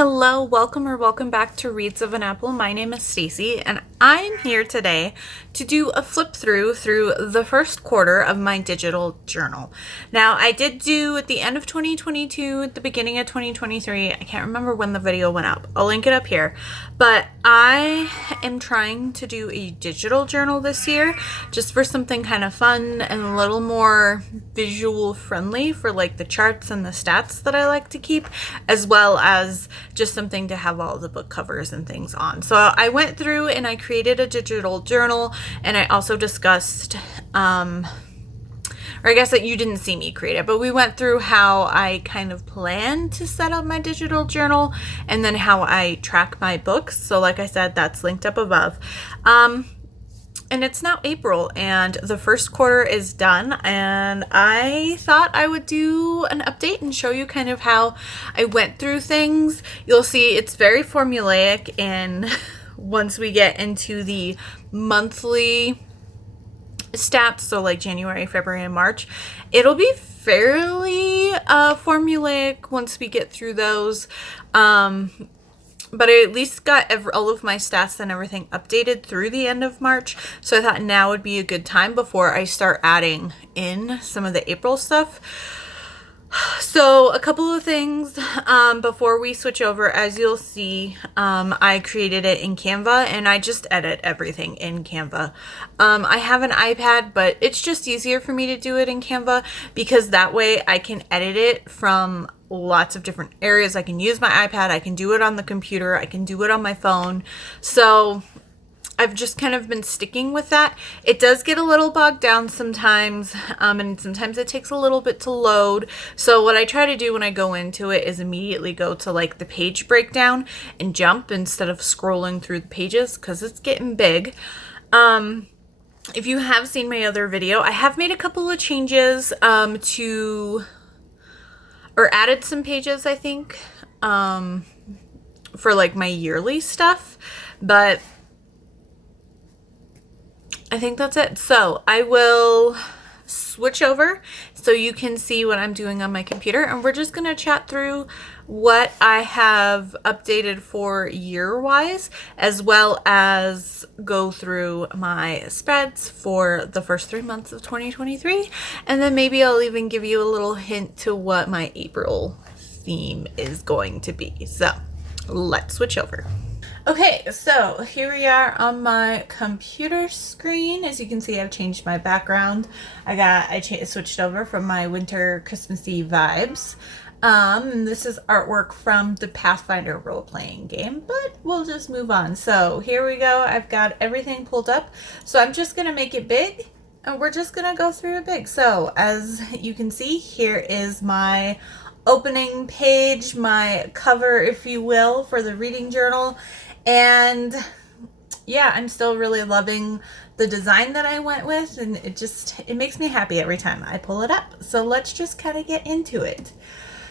Hello, welcome back to Reads of an Apple. My name is Stacy, and I'm here today to do a flip through the first quarter of my digital journal. Now, I did do at the end of 2022, at the beginning of 2023. I can't remember when the video went up. I'll link it up here. But I am trying to do a digital journal this year, just for something kind of fun and a little more visual friendly for like the charts and the stats that I like to keep, as well as just something to have all the book covers and things on. So I went through and I created a digital journal, and I also discussed, or I guess that you didn't see me create it, but we went through how I kind of plan to set up my digital journal and then how I track my books. So like I said, that's linked up above. And it's now April and the first quarter is done, and I thought I would do an update and show you kind of how I went through things. You'll see it's very formulaic, and once we get into the monthly stats, so like January, February, and March, it'll be fairly formulaic once we get through those. But I at least got all of my stats and everything updated through the end of March. So I thought now would be a good time before I start adding in some of the April stuff. So a couple of things before we switch over. As you'll see, I created it in Canva, and I just edit everything in Canva. I have an iPad, but it's just easier for me to do it in Canva because that way I can edit it from lots of different areas. I can use my iPad, I can do it on the computer, I can do it on my phone. So I've just kind of been sticking with that. It does get a little bogged down sometimes, and sometimes it takes a little bit to load. So what I try to do when I go into it is immediately go to like the page breakdown and jump instead of scrolling through the pages because it's getting big. If you have seen my other video, I have made a couple of changes or added some pages, I think, for like my yearly stuff, but I think that's it. So I will switch over so you can see what I'm doing on my computer, and we're just going to chat through what I have updated for year-wise, as well as go through my spreads for the first 3 months of 2023, and then maybe I'll even give you a little hint to what my April theme is going to be. So let's switch over. Okay, so here we are on my computer screen. As you can see, I've changed my background. I switched over from my winter Christmassy vibes. And this is artwork from the Pathfinder role-playing game, but we'll just move on. So here we go. I've got everything pulled up. So I'm just going to make it big, and we're just going to go through it big. So as you can see, here is my opening page, my cover, if you will, for the reading journal. And yeah, I'm still really loving the design that I went with, and it makes me happy every time I pull it up. So let's just kind of get into it.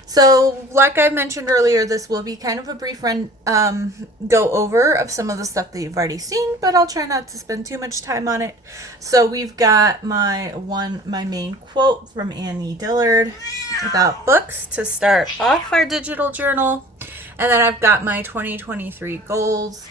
So like I mentioned earlier, this will be kind of a brief go over of some of the stuff that you've already seen, but I'll try not to spend too much time on it. So we've got my main quote from Annie Dillard about books to start off our digital journal. And then I've got my 2023 goals.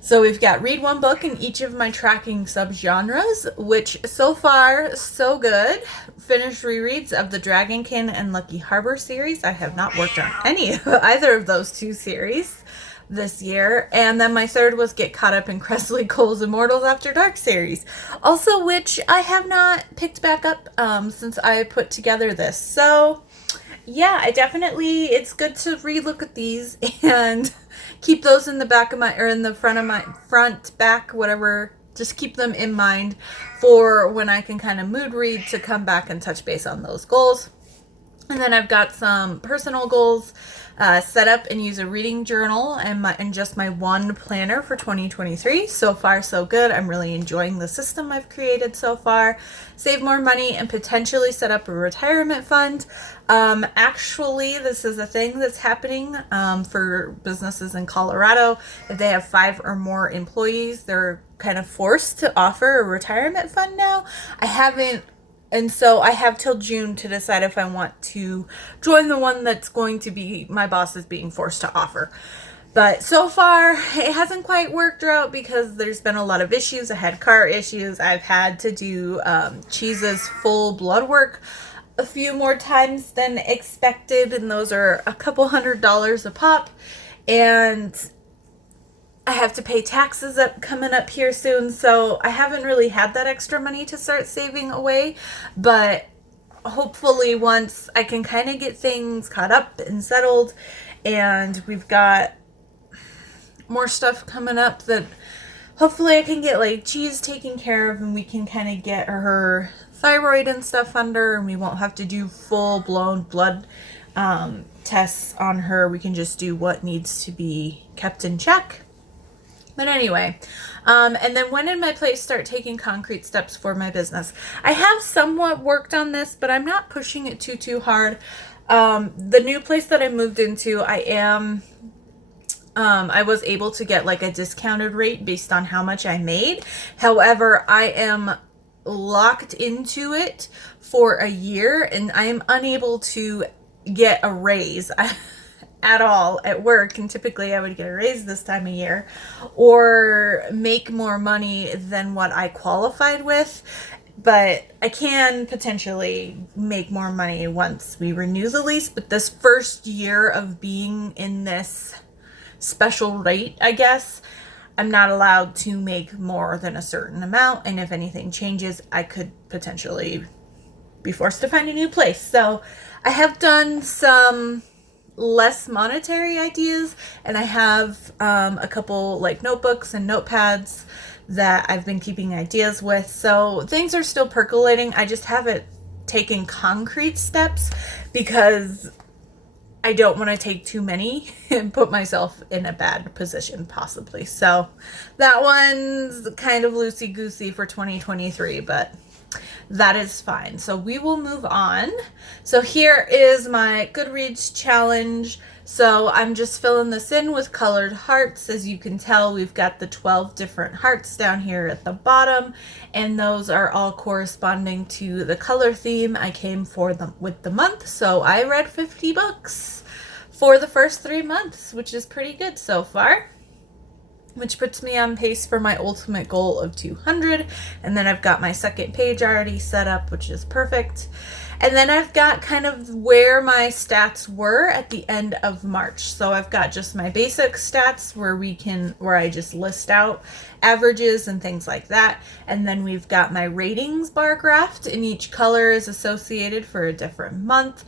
So we've got read one book in each of my tracking subgenres, which so far, so good. Finish rereads of the Dragonkin and Lucky Harbor series. I have not worked on either of those two series this year. And then my third was get caught up in Cressley Cole's Immortals After Dark series, also which I have not picked back up since I put together this. So yeah, it's good to relook at these and keep those in the back of my, or in the front, back, whatever. Just keep them in mind for when I can kind of mood read to come back and touch base on those goals. And then I've got some personal goals set up and use a reading journal and just my one planner for 2023. So far, so good. I'm really enjoying the system I've created so far. Save more money and potentially set up a retirement fund. Actually, this is a thing that's happening for businesses in Colorado. If they have 5 or more employees, they're kind of forced to offer a retirement fund now. I haven't And so I have till June to decide if I want to join the one that's going to be my boss is being forced to offer. But so far, it hasn't quite worked out because there's been a lot of issues. I had car issues. I've had to do Cheese's full blood work a few more times than expected, and those are a couple $100s a pop. And I have to pay taxes coming up here soon, so I haven't really had that extra money to start saving away. But hopefully once I can kind of get things caught up and settled, and we've got more stuff coming up that hopefully I can get like Cheese taken care of, and we can kind of get her thyroid and stuff under, and we won't have to do full-blown blood tests on her. We can just do what needs to be kept in check. But anyway, and then when did my place start taking concrete steps for my business? I have somewhat worked on this, but I'm not pushing it too hard. The new place that I moved into, I was able to get like a discounted rate based on how much I made. However, I am locked into it for a year, and I am unable to get a raise at all at work. And typically I would get a raise this time of year or make more money than what I qualified with. But I can potentially make more money once we renew the lease. But this first year of being in this special rate, I guess, I'm not allowed to make more than a certain amount, and if anything changes, I could potentially be forced to find a new place. So I have done some less monetary ideas, and I have a couple like notebooks and notepads that I've been keeping ideas with. So things are still percolating. I just haven't taken concrete steps because I don't want to take too many and put myself in a bad position possibly. So that one's kind of loosey-goosey for 2023, but that is fine. So we will move on. So here is my Goodreads challenge. So I'm just filling this in with colored hearts. As you can tell, we've got the 12 different hearts down here at the bottom, and those are all corresponding to the color theme I came for with the month. So I read 50 books for the first 3 months, which is pretty good so far, which puts me on pace for my ultimate goal of 200. And then I've got my second page already set up, which is perfect. And then I've got kind of where my stats were at the end of March. So I've got just my basic stats where I just list out averages and things like that. And then we've got my ratings bar graphed, and each color is associated for a different month.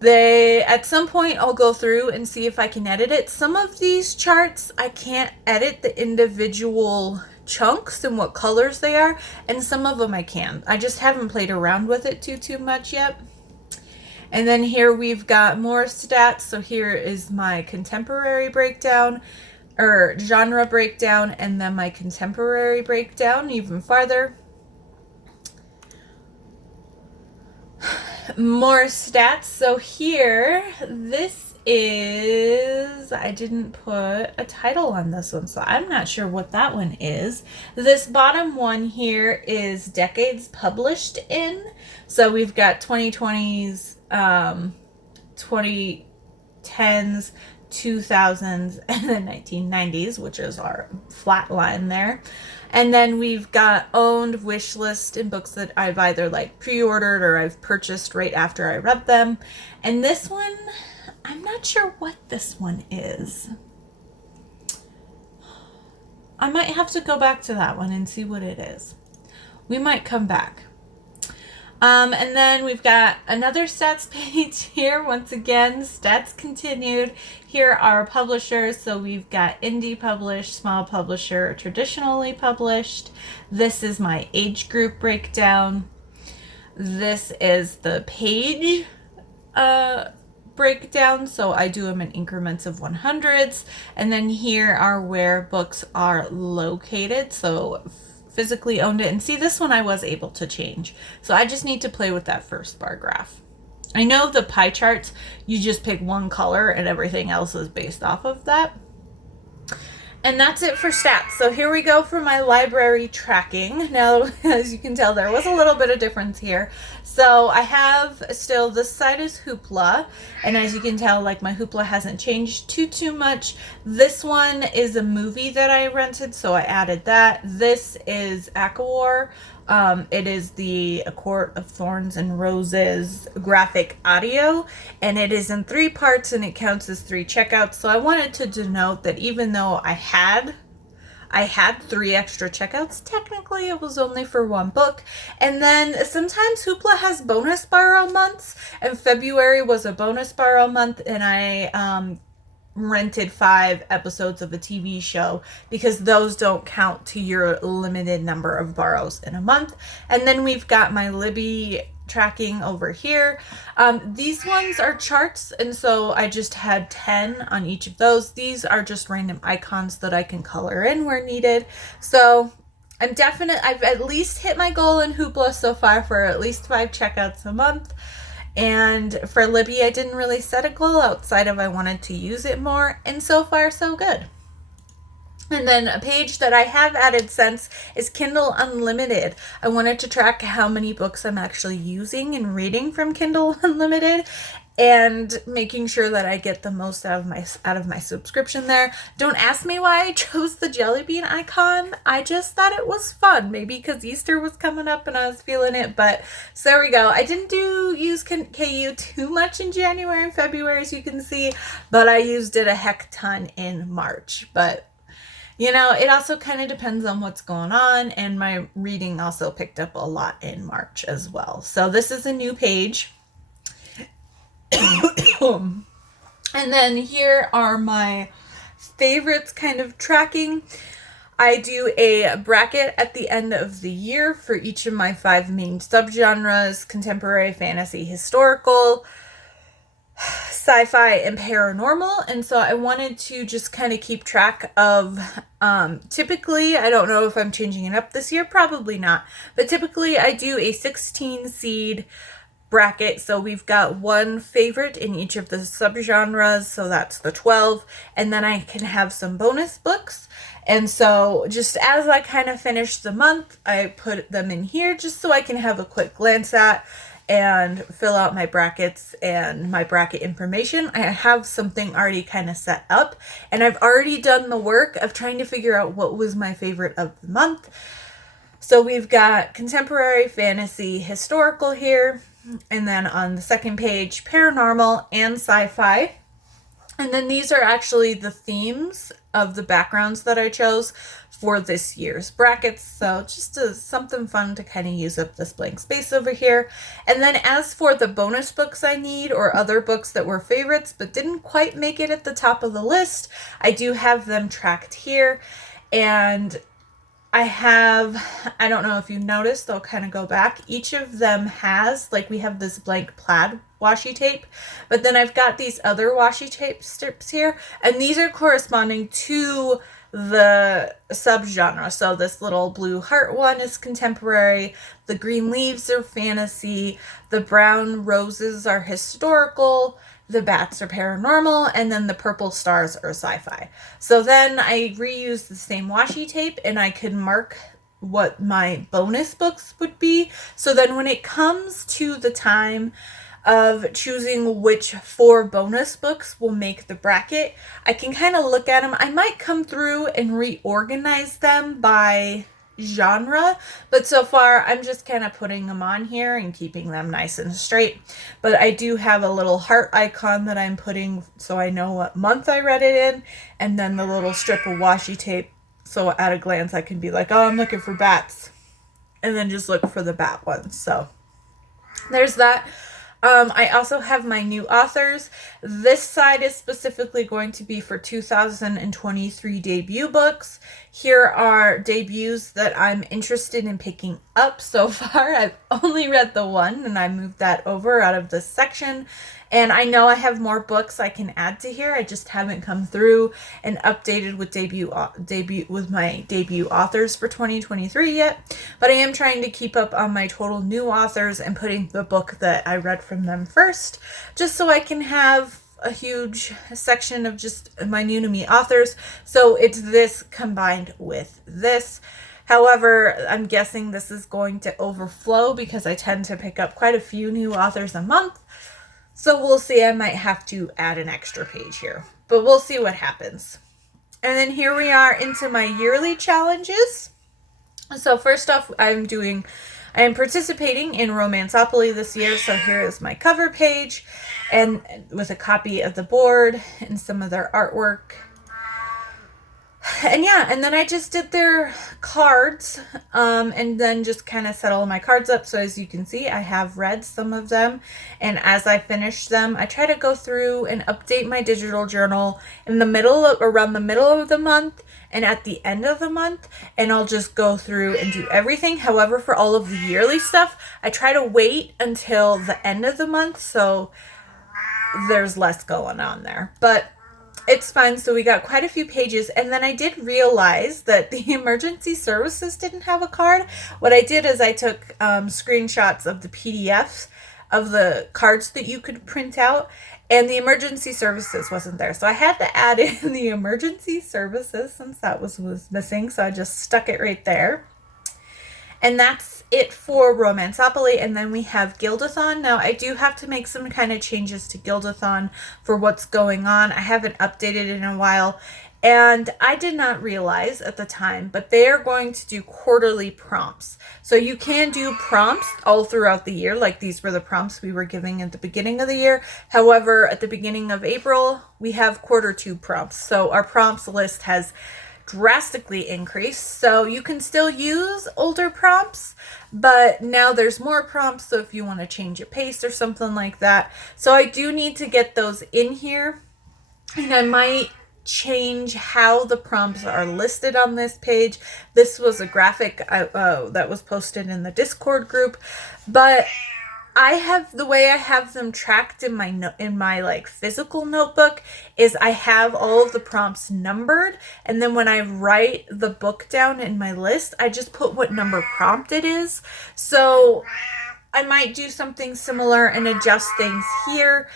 At some point I'll go through and see if I can edit it. Some of these charts I can't edit the individual chunks and what colors they are, and some of them I can. I just haven't played around with it too much yet. And then here we've got more stats. So here is my contemporary breakdown, or genre breakdown, and then my contemporary breakdown even farther. More stats. So here, this is, I didn't put a title on this one, so I'm not sure what that one is. This bottom one here is decades published in. So we've got 2020s, 2010s, 2000s, and then 1990s, which is our flat line there. And then we've got owned, wish list, and books that I've either like pre-ordered or I've purchased right after I read them. And this one, I'm not sure what this one is. I might have to go back to that one and see what it is. We might come back. And then we've got another stats page here. Once again, stats continued. Here are publishers. So we've got indie published, small publisher, traditionally published. This is my age group breakdown. This is the page breakdown. So I do them in increments of 100s. And then here are where books are located. So physically owned it. And see, this one I was able to change. So I just need to play with that first bar graph. I know the pie charts, you just pick one color and everything else is based off of that. And that's it for stats. So here we go for my library tracking. Now, as you can tell, there was a little bit of difference here. So I have still, this side is Hoopla. And as you can tell, like my Hoopla hasn't changed too much. This one is a movie that I rented, so I added that. This is Akawar. It is the A Court of Thorns and Roses graphic audio, and it is in 3 parts and it counts as 3 checkouts. So I wanted to denote that even though I had 3 extra checkouts, technically it was only for 1 book. And then sometimes Hoopla has bonus borrow months, and February was a bonus borrow month, and I rented 5 episodes of a TV show because those don't count to your limited number of borrows in a month. And then we've got my Libby tracking over here. These ones are charts, and so I just had 10 on each of those. These are just random icons that I can color in where needed. So I've at least hit my goal in Hoopla so far for at least 5 checkouts a month. And for Libby, I didn't really set a goal outside of I wanted to use it more, and so far so good. And then a page that I have added since is Kindle Unlimited. I wanted to track how many books I'm actually using and reading from Kindle Unlimited, and making sure that I get the most out of my subscription there. Don't ask me why I chose the jelly bean icon. I just thought it was fun. Maybe because Easter was coming up and I was feeling it. But so there we go. I didn't use KU too much in January and February, as you can see, but I used it a heck ton in March. But you know, it also kind of depends on what's going on, and my reading also picked up a lot in March as well. So this is a new page. And then here are my favorites kind of tracking. I do a bracket at the end of the year for each of my 5 main subgenres: contemporary, fantasy, historical, sci-fi, and paranormal. And so I wanted to just kind of keep track of, typically, I don't know if I'm changing it up this year, probably not, but typically I do a 16 seed bracket. So we've got 1 favorite in each of the subgenres, so that's the 12, and then I can have some bonus books. And so just as I kind of finish the month, I put them in here just so I can have a quick glance at and fill out my brackets and my bracket information. I have something already kind of set up, and I've already done the work of trying to figure out what was my favorite of the month. So we've got contemporary, fantasy, historical here, and then on the second page, paranormal and sci-fi. And then these are actually the themes of the backgrounds that I chose for this year's brackets. So just something fun to kind of use up this blank space over here. And then as for the bonus books I need, or other books that were favorites but didn't quite make it at the top of the list, I do have them tracked here. And I don't know if you noticed, I'll kind of go back. Each of them has, like, we have this blank plaid washi tape, but then I've got these other washi tape strips here, and these are corresponding to the subgenre. So this little blue heart one is contemporary, the green leaves are fantasy, the brown roses are historical, the bats are paranormal, and then the purple stars are sci-fi. So then I reuse the same washi tape, and I can mark what my bonus books would be. So then when it comes to the time of choosing which 4 bonus books will make the bracket, I can kind of look at them. I might come through and reorganize them by genre, but so far I'm just kind of putting them on here and keeping them nice and straight. But I do have a little heart icon that I'm putting so I know what month I read it in, and then the little strip of washi tape, so at a glance I can be like, oh, I'm looking for bats, and then just look for the bat ones. So there's that. I also have my new authors. This side is specifically going to be for 2023 debut books. Here are debuts that I'm interested in picking up. So far, I've only read the 1, and I moved that over out of this section. And I know I have more books I can add to here. I just haven't come through and updated with my debut authors for 2023 yet. But I am trying to keep up on my total new authors and putting the book that I read from them first, just so I can have a huge section of just my new to me authors. So it's this combined with this. However, I'm guessing this is going to overflow because I tend to pick up quite a few new authors a month. So we'll see. I might have to add an extra page here, but we'll see what happens. And then here we are into my yearly challenges. So first off, I am participating in Romanceopoly this year. So here is my cover page and with a copy of the board and some of their artwork. And yeah, and then I just did their cards, and then just kind of set all my cards up. So as you can see, I have read some of them, and as I finish them, I try to go through and update my digital journal in around the middle of the month and at the end of the month, and I'll just go through and do everything. However, for all of the yearly stuff, I try to wait until the end of the month, so there's less going on there. But it's fun. So we got quite a few pages, and then I did realize that the emergency services didn't have a card. What I did is I took screenshots of the PDFs of the cards that you could print out, and the emergency services wasn't there. So I had to add in the emergency services since that was missing. So I just stuck it right there. And that's it for Romanceopoly. And then we have Gildathon. Now, I do have to make some kind of changes to Gildathon for what's going on. I haven't updated in a while. And I did not realize at the time, but they are going to do quarterly prompts. So you can do prompts all throughout the year. Like these were the prompts we were giving at the beginning of the year. However, at the beginning of April, we have quarter 2 prompts. So our prompts list has drastically increased. So you can still use older prompts, but now there's more prompts. So if you want to change a pace or something like that. So I do need to get those in here, and I might change how the prompts are listed on this page. This was a graphic that was posted in the Discord group, but the way I have them tracked in my like physical notebook is I have all of the prompts numbered, and then when I write the book down in my list, I just put what number prompt it is. So I might do something similar and adjust things here,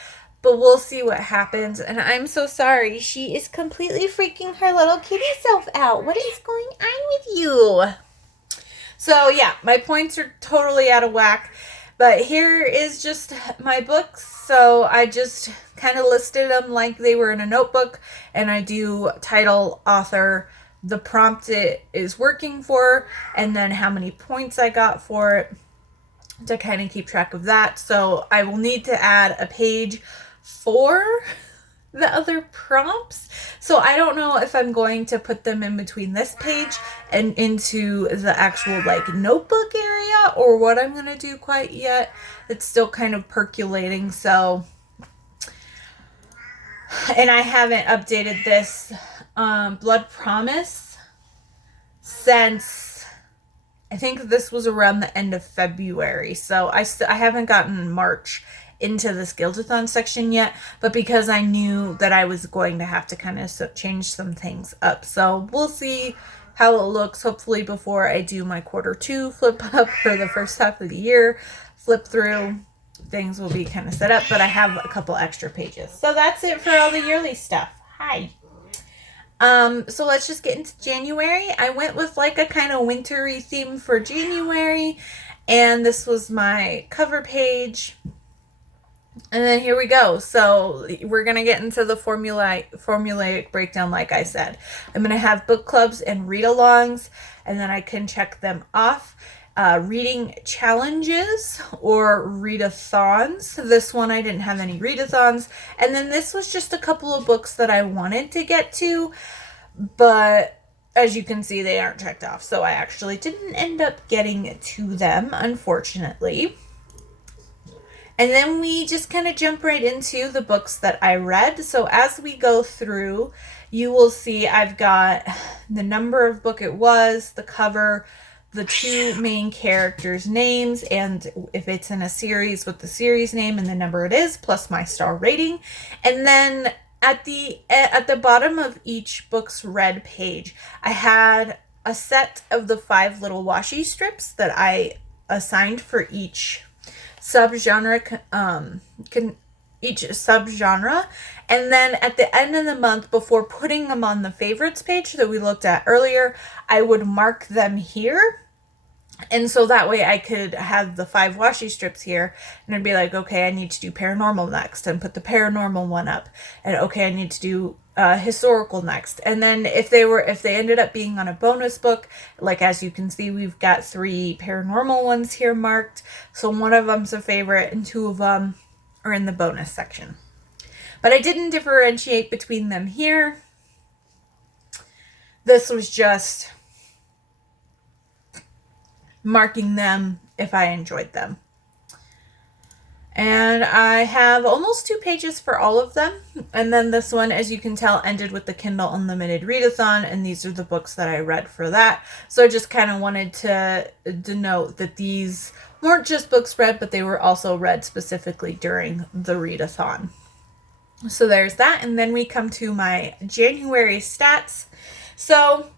but we'll see what happens. And I'm so sorry. She is completely freaking her little kitty self out. What is going on with you? So yeah, my points are totally out of whack. But here is just my books. So I just kind of listed them like they were in a notebook. And I do title, author, the prompt it is working for, and then how many points I got for it to kind of keep track of that. So I will need to add a page for the other prompts. So I don't know if I'm going to put them in between this page and into the actual like notebook area, or what I'm going to do quite yet. It's still kind of percolating. So, and I haven't updated this Blood Promise since I think this was around the end of February. So I haven't gotten March into this Gildathon section yet, but because I knew that I was going to have to kind of change some things up. So we'll see how it looks. Hopefully before I do my quarter 2 flip up for the first half of the year flip through, things will be kind of set up, but I have a couple extra pages. So that's it for all the yearly stuff. Hi. So let's just get into January. I went with like a kind of wintry theme for January, and this was my cover page. And then here we go. So we're going to get into the formulaic breakdown like I said. I'm going to have book clubs and read-alongs, and then I can check them off. Reading challenges or readathons. This one I didn't have any readathons. And then this was just a couple of books that I wanted to get to, but as you can see, they aren't checked off. So I actually didn't end up getting to them, unfortunately. And then we just kind of jump right into the books that I read. So as we go through, you will see I've got the number of book it was, the cover, the 2 main characters' names, and if it's in a series, with the series name and the number it is, plus my star rating. And then at the bottom of each book's read page, I had a set of the 5 little washi strips that I assigned for each subgenre each subgenre. And then at the end of the month, before putting them on the favorites page that we looked at earlier, I would mark them here. And so that way I could have the 5 washi strips here, and it'd be like, okay, I need to do paranormal next, and put the paranormal one up. And okay, I need to do historical next. And then if they ended up being on a bonus book, like as you can see, we've got 3 paranormal ones here marked. So one of them's a favorite and 2 of them are in the bonus section. But I didn't differentiate between them here. This was just marking them if I enjoyed them. And I have almost 2 pages for all of them. And then this one, as you can tell, ended with the Kindle Unlimited Readathon, and these are the books that I read for that. So I just kind of wanted to denote that these weren't just books read, but they were also read specifically during the readathon. So there's that. And then we come to my January stats. So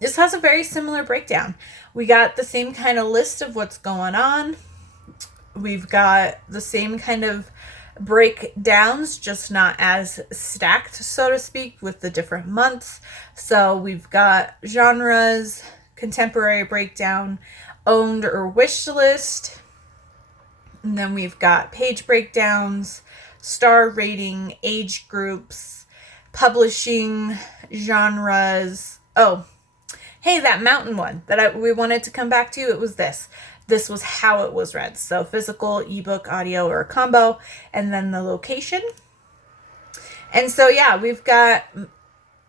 this has a very similar breakdown. We got the same kind of list of what's going on. We've got the same kind of breakdowns, just not as stacked, so to speak, with the different months. So we've got genres, contemporary breakdown, owned or wish list. And then we've got page breakdowns, star rating, age groups, publishing, genres. Oh, hey, that mountain one that we wanted to come back to, it was this. This was how it was read. So physical, ebook, audio, or a combo, and then the location. And so, yeah, we've got,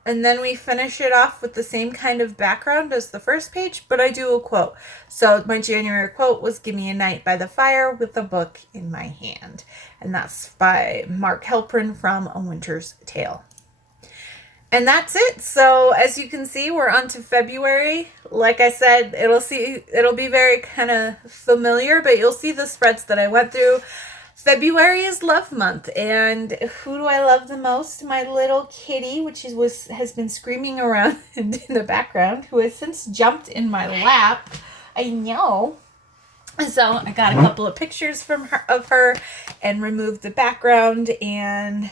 and then we finish it off with the same kind of background as the first page, but I do a quote. So my January quote was, "Give me a night by the fire with a book in my hand." And that's by Mark Halperin from A Winter's Tale. And that's it. So as you can see, we're on to February. Like I said, it'll be very kind of familiar, but you'll see the spreads that I went through. February is love month, and who do I love the most? My little kitty, which has been screaming around in the background, who has since jumped in my lap. I know. So I got a couple of pictures of her and removed the background, and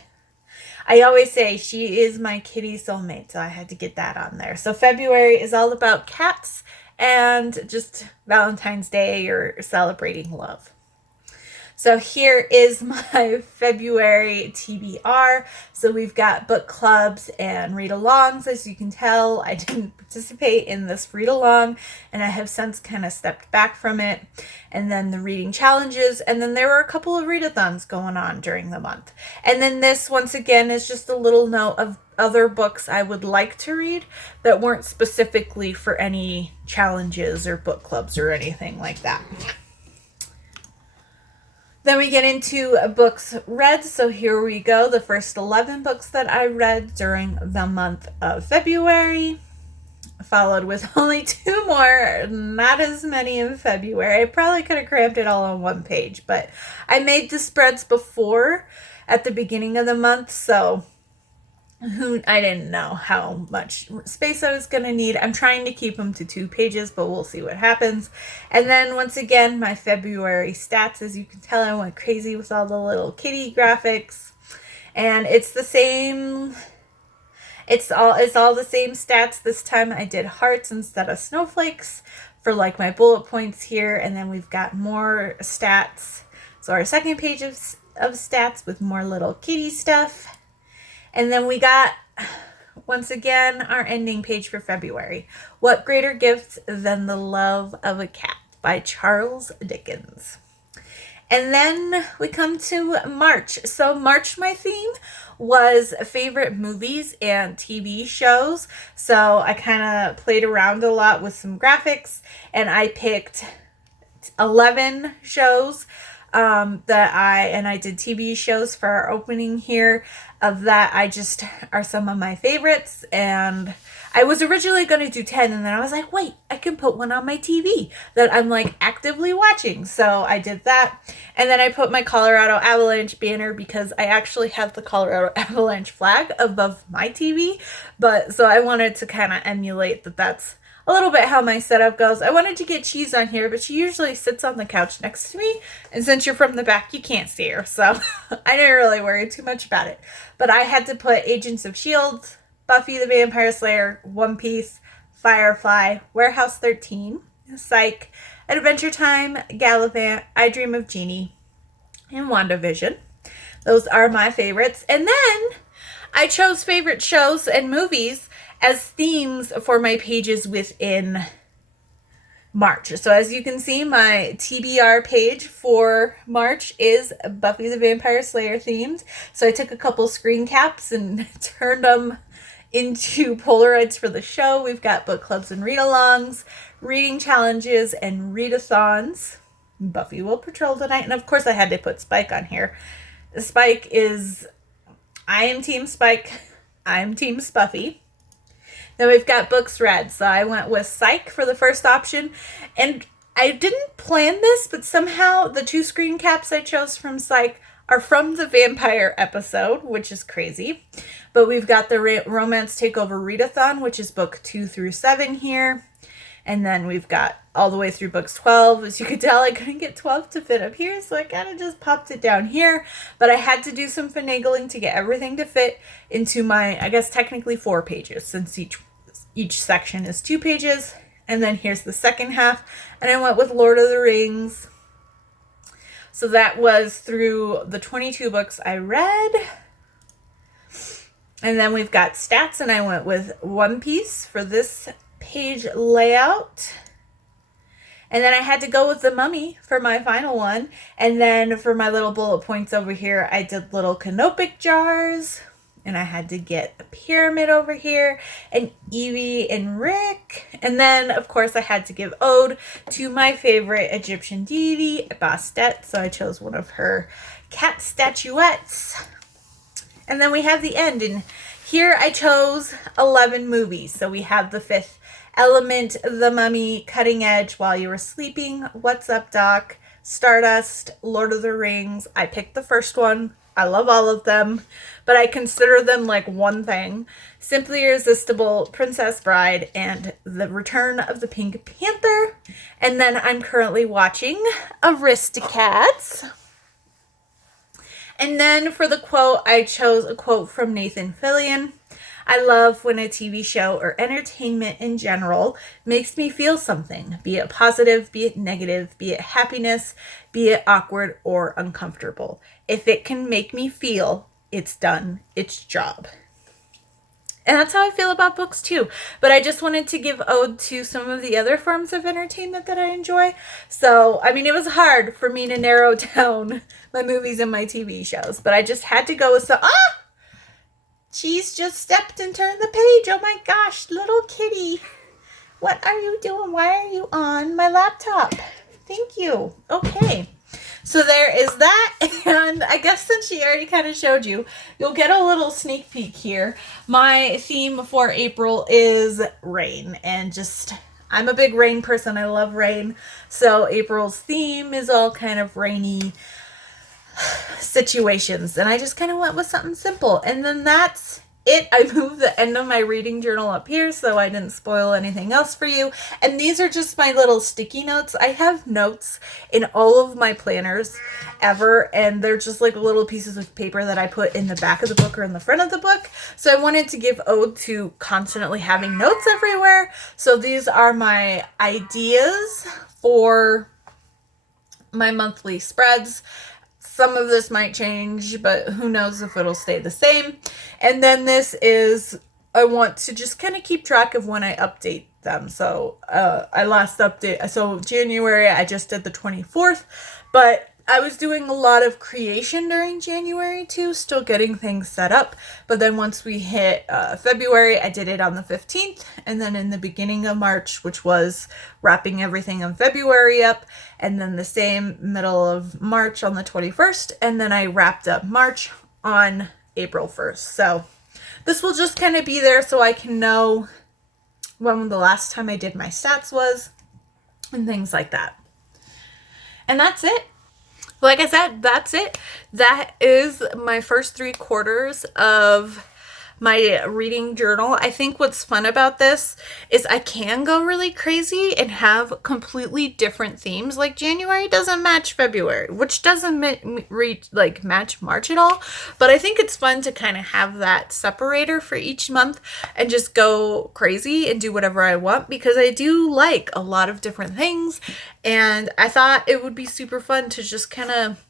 I always say she is my kitty soulmate, so I had to get that on there. So February is all about cats and just Valentine's Day or celebrating love. So here is my February TBR. So we've got book clubs and read-alongs. As you can tell, I didn't participate in this read-along, and I have since kind of stepped back from it. And then the reading challenges, and then there were a couple of readathons going on during the month. And then this, once again, is just a little note of other books I would like to read that weren't specifically for any challenges or book clubs or anything like that. Then we get into books read. So here we go. The first 11 books that I read during the month of February, followed with only 2 more, not as many in February. I probably could have crammed it all on one page, but I made the spreads before at the beginning of the month, so I didn't know how much space I was going to need. I'm trying to keep them to 2 pages, but we'll see what happens. And then once again, my February stats, as you can tell, I went crazy with all the little kitty graphics. And it's the same, it's all the same stats. This time I did hearts instead of snowflakes for like my bullet points here. And then we've got more stats. So our second page of stats with more little kitty stuff. And then we got, once again, our ending page for February. What Greater Gift Than the Love of a Cat by Charles Dickens. And then we come to March. So March, my theme was favorite movies and TV shows. So I kind of played around a lot with some graphics, and I picked 11 shows and I did TV shows for our opening here. Of that, are some of my favorites, and I was originally going to do 10, and then I was like, wait, I can put one on my TV that I'm like actively watching. So I did that, and then I put my Colorado Avalanche banner because I actually have the Colorado Avalanche flag above my TV, but so I wanted to kind of emulate that's a little bit how my setup goes. I wanted to get Cheese on here, but she usually sits on the couch next to me. And since you're from the back, you can't see her. So I didn't really worry too much about it. But I had to put Agents of S.H.I.E.L.D., Buffy the Vampire Slayer, One Piece, Firefly, Warehouse 13, Psych, Adventure Time, Gallivant, I Dream of Jeannie, and WandaVision. Those are my favorites. And then I chose favorite shows and movies as themes for my pages within March. So as you can see, my TBR page for March is Buffy the Vampire Slayer themed. So I took a couple screen caps and turned them into Polaroids for the show. We've got book clubs and read-alongs, reading challenges, and readathons. Buffy will patrol tonight. And of course I had to put Spike on here. Spike is, I am Team Spike. I'm Team Spuffy. Then we've got books read. So I went with Psych for the first option. And I didn't plan this, but somehow the two screen caps I chose from Psych are from the vampire episode, which is crazy. But we've got the Romance Takeover Readathon, which is book 2 through 7 here. And then we've got all the way through books 12. As you can tell, I couldn't get 12 to fit up here, so I kind of just popped it down here. But I had to do some finagling to get everything to fit into my, I guess, technically 4 pages, since each section is 2 pages. And then here's the second half. And I went with Lord of the Rings. So that was through the 22 books I read. And then we've got stats, and I went with One Piece for this page layout. And then I had to go with The Mummy for my final one. And then for my little bullet points over here, I did little canopic jars. And I had to get a pyramid over here, and Evie and Rick. And then, of course, I had to give ode to my favorite Egyptian deity, Bastet. So I chose one of her cat statuettes. And then we have the end. And here I chose 11 movies. So we have The Fifth Element, The Mummy, Cutting Edge, While You Were Sleeping, What's Up, Doc, Stardust, Lord of the Rings. I picked the first one. I love all of them, but I consider them like one thing. Simply Irresistible, Princess Bride, and The Return of the Pink Panther. And then I'm currently watching Aristocats. And then for the quote, I chose a quote from Nathan Fillion. I love when a TV show or entertainment in general makes me feel something, be it positive, be it negative, be it happiness, be it awkward or uncomfortable. If it can make me feel, it's done its job. And that's how I feel about books too. But I just wanted to give ode to some of the other forms of entertainment that I enjoy. So, I mean, it was hard for me to narrow down my movies and my TV shows. But I just had to go with some... Cheese just stepped and turned the page. Oh my gosh, little kitty. What are you doing? Why are you on my laptop? Thank you. Okay. So there is that. And I guess since she already kind of showed you, you'll get a little sneak peek here. My theme for April is rain. And just, I'm a big rain person. I love rain. So April's theme is all kind of rainy situations, and I just kind of went with something simple. And then that's it. I moved the end of my reading journal up here so I didn't spoil anything else for you. And these are just my little sticky notes. I have notes in all of my planners ever, and they're just like little pieces of paper that I put in the back of the book or in the front of the book. So I wanted to give ode to constantly having notes everywhere. So these are my ideas for my monthly spreads. Some of this might change, but who knows if it'll stay the same. And then this is, I want to just kind of keep track of when I update them. So I last update, so January, I just did the 24th, but I was doing a lot of creation during January too, still getting things set up. But then once we hit February, I did it on the 15th. And then in the beginning of March, which was wrapping everything in February up. And then the same middle of March on the 21st. And then I wrapped up March on April 1st. So this will just kind of be there so I can know when the last time I did my stats was and things like that. And that's it. Like I said, that's it. That is my first 3 quarters of my reading journal. I think what's fun about this is I can go really crazy and have completely different themes. Like January doesn't match February, which doesn't match March at all. But I think it's fun to kind of have that separator for each month and just go crazy and do whatever I want, because I do like a lot of different things. And I thought it would be super fun to just kind of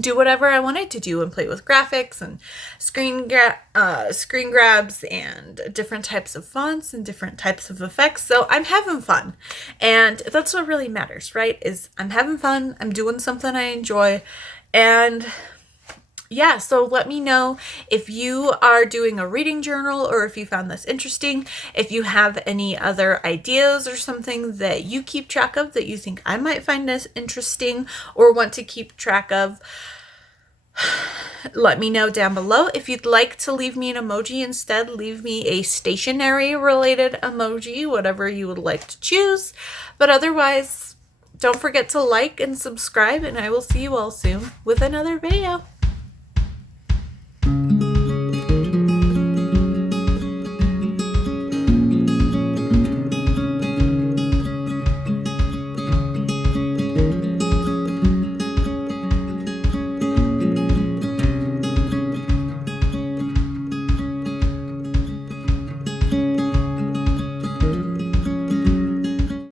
do whatever I wanted to do and play with graphics and screen grabs and different types of fonts and different types of effects. So I'm having fun, and that's what really matters, right? Is I'm having fun, I'm doing something I enjoy. And yeah, so let me know if you are doing a reading journal or if you found this interesting. If you have any other ideas or something that you keep track of that you think I might find this interesting or want to keep track of, let me know down below. If you'd like to leave me an emoji instead, leave me a stationery related emoji, whatever you would like to choose. But otherwise, don't forget to like and subscribe, and I will see you all soon with another video.